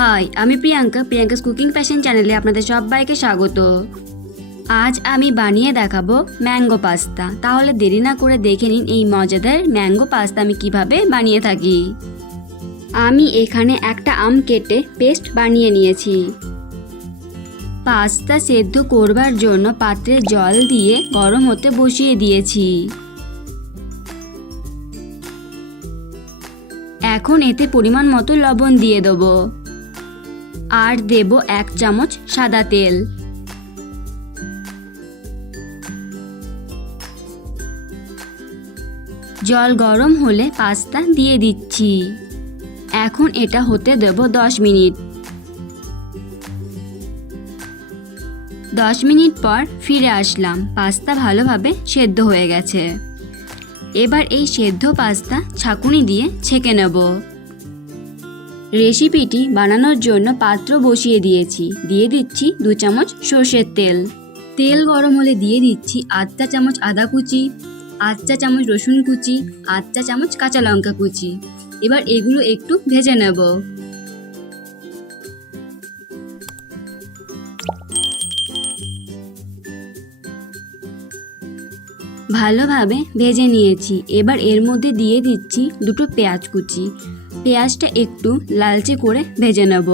High, আমি Priyanka's cooking passion চ্যানেলে আপনাদের সবাইকে স্বাগত। আজ আমি বানিয়ে দেখাবো ম্যাঙ্গো পাস্তা। তাহলে দেরি না করে দেখে নিন এই মজাদার ম্যাঙ্গো পাস্তা আমি কিভাবে বানিয়ে থাকি। আমি এখানে একটা আম কেটে পেস্ট বানিয়ে নিয়েছি। পাস্তা সেদ্ধ করবার জন্য পাত্রে জল দিয়ে গরম হতে বসিয়ে দিয়েছি। এখন এতে পরিমাণ মতো লবণ দিয়ে দেবো আর দেব 1 চামচ সাদা তেল। জল গরম হলে পাস্তা দিয়ে দিচ্ছি। এখন এটা হতে দেব 10 মিনিট। 10 মিনিট পর ফিরে আসলাম। পাস্তা ভালোভাবে সেদ্ধ হয়ে গেছে। এবার এই সেদ্ধ পাস্তা ছাঁকুনি দিয়ে ছেঁকে নেব। রেসিপিটি বানানোর জন্য পাত্র বসিয়ে দিয়েছি। দিয়ে দিচ্ছি 2 চামচ সর্ষের তেল। তেল গরম হলে দিয়ে দিচ্ছি 8 চা চামচ আদা কুচি, 8 চা চামচ রসুন কুচি, 8 চা চামচ কাঁচা লঙ্কা কুচি। এবার এগুলো একটু ভেজে নেব। ভালোভাবে ভেজে নিয়েছি। এবার এর মধ্যে দিয়ে দিচ্ছি 2টো পেঁয়াজ কুচি। পেঁয়াজটা একটু লালচে করে ভেজে নেব।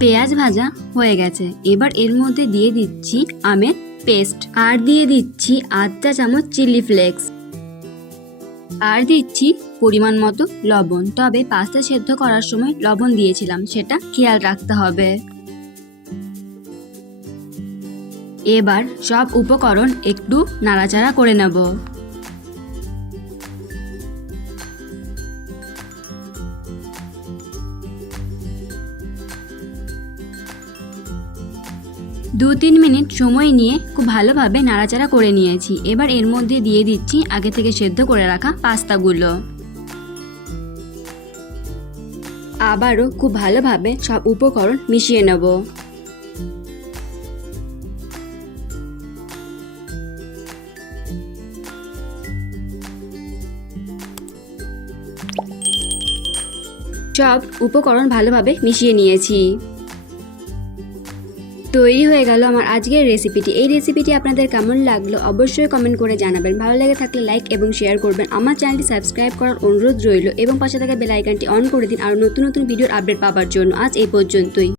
পেঁয়াজ ভাজা হয়ে গেছে। এবার এর মধ্যে দিয়ে দিচ্ছি আমের পেস্ট আর দিয়ে দিচ্ছি 8 চা চামচ চিলি ফ্লেক্স আর দিচ্ছি পরিমাণ মতো লবণ। তবে পাস্তা সেদ্ধ করার সময় লবণ দিয়েছিলাম, সেটা খেয়াল রাখতে হবে। এবার সব উপকরণ একটু নাড়াচাড়া করে নেব। দু 3 মিনিট সময় নিয়ে খুব ভালোভাবে নাড়াচাড়া করে নিয়েছি। এবার এর মধ্যে দিয়ে দিচ্ছি আগে থেকে সেদ্ধ করে রাখা পাস্তাগুলো। আবারও খুব ভালোভাবে সব উপকরণ মিশিয়ে নেব। সব উপকরণ ভালোভাবে মিশিয়ে নিয়েছি। তৈরি হয়ে গেল আমার আজকের রেসিপিটি। এই রেসিপিটি আপনাদের কেমন লাগলো অবশ্যই কমেন্ট করে জানাবেন। ভালো লেগে থাকলে লাইক এবং শেয়ার করবেন। আমার চ্যানেলটি সাবস্ক্রাইব করার অনুরোধ রইল এবং পাশে থাকা বেল আইকনটি অন করে দিন আরও নতুন নতুন ভিডিওর আপডেট পাওয়ার জন্য। আজ এই পর্যন্তই।